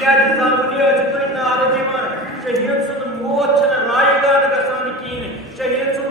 क्या जामुनी आज तो नार दिवान शहीद सुन मोच न रायगान गसान कीन शहीद सुन